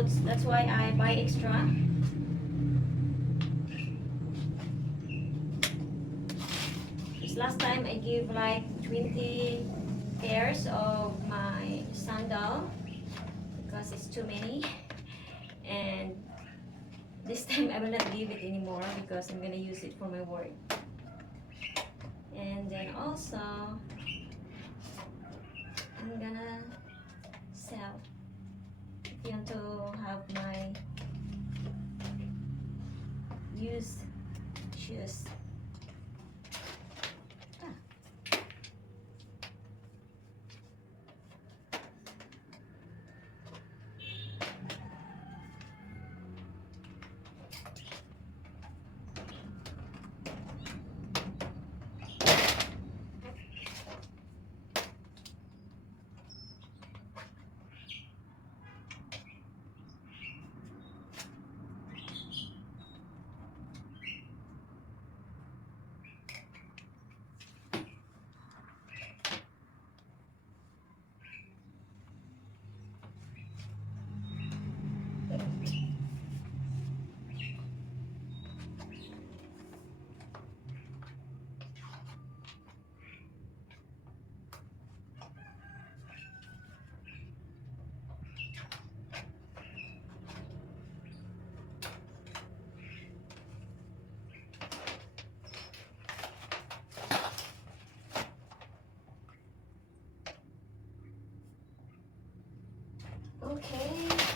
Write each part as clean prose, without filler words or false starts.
So that's why I buy extra. Because last time I give like 20 pairs of my sandal because it's too many. And this time I will not give it anymore because I'm gonna use it for my work. And then also I'm gonna sell. If you want to have my used shoes. Okay.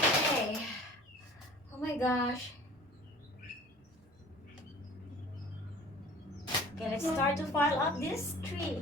Okay. Oh my gosh. Okay, let's start to file up this tray.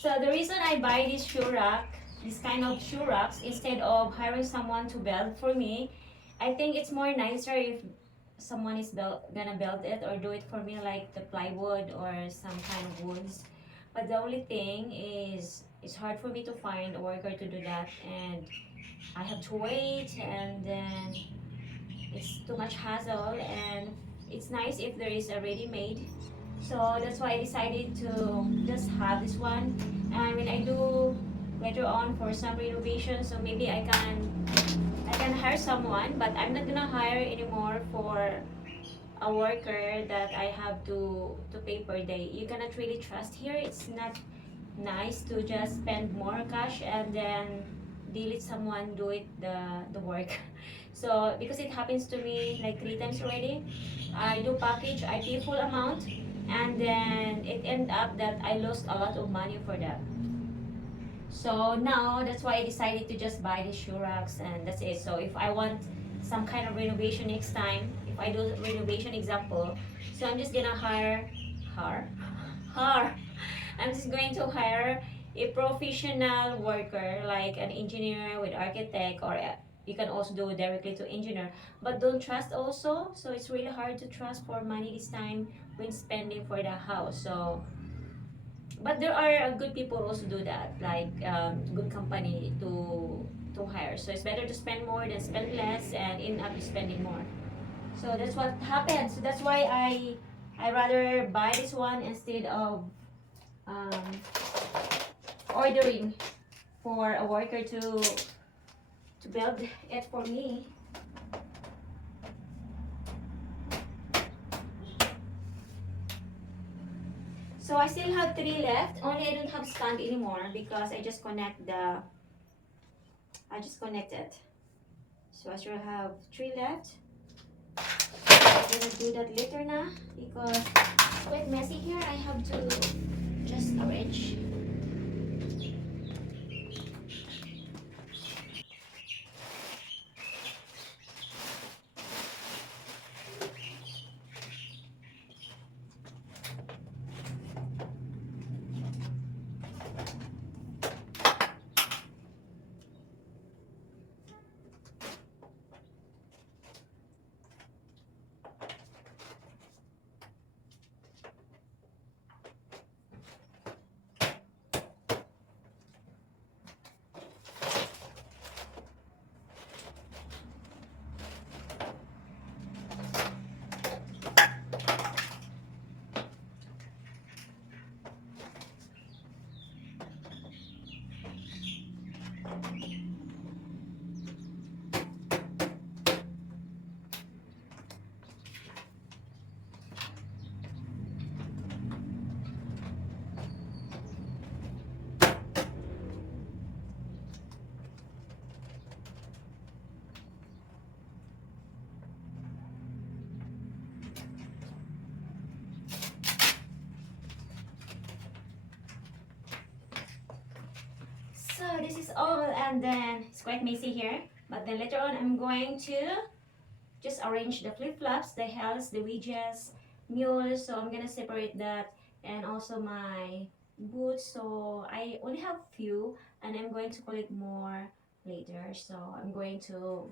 So the reason I buy this shoe rack, this kind of shoe racks, instead of hiring someone to build for me, I think it's more nicer if someone is gonna build it or do it for me, like the plywood or some kind of woods. But the only thing is, it's hard for me to find a worker to do that, and I have to wait, and then it's too much hassle. And it's nice if there is a ready-made, so that's why I decided to just have this one. And when I do later on for some renovation, so maybe I can hire someone, but I'm not gonna hire anymore for a worker that I have to pay per day. You cannot really trust here. It's not nice to just spend more cash and then delete someone do it the work. So because it happens to me like 3 times already, I do package, I pay full amount, and then it end up that I lost a lot of money for that. So now that's why I decided to just buy the shoe racks, and that's it. So if I want some kind of renovation next time, if I do renovation example, so I'm just gonna hire hire I'm just going to hire a professional worker like an engineer with architect, or you can also do directly to engineer. But don't trust also, so it's really hard to trust for money this time when spending for the house. So but there are good people also do that, like good company to hire. So it's better to spend more than spend less and end up spending more. So that's what happens. So that's why I rather buy this one instead of um, ordering for a worker to build it for me. So I still have 3 left. Only I don't have stand anymore because I just connect it. So I still have 3 left. I'm gonna do that later now because it's quite messy here. I have to just arrange. So this is all, and then it's quite messy here. But then later on, I'm going to just arrange the flip-flops, the heels, the wedges, mules. So I'm gonna separate that, and also my boots. So I only have few, and I'm going to collect more later. So I'm going to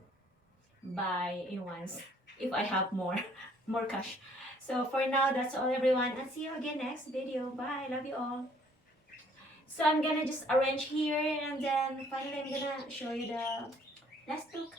buy in once if I have more more cash. So for now, that's all everyone, and see you again next video. Bye, love you all. So I'm gonna just arrange here, and then finally I'm gonna show you the last look.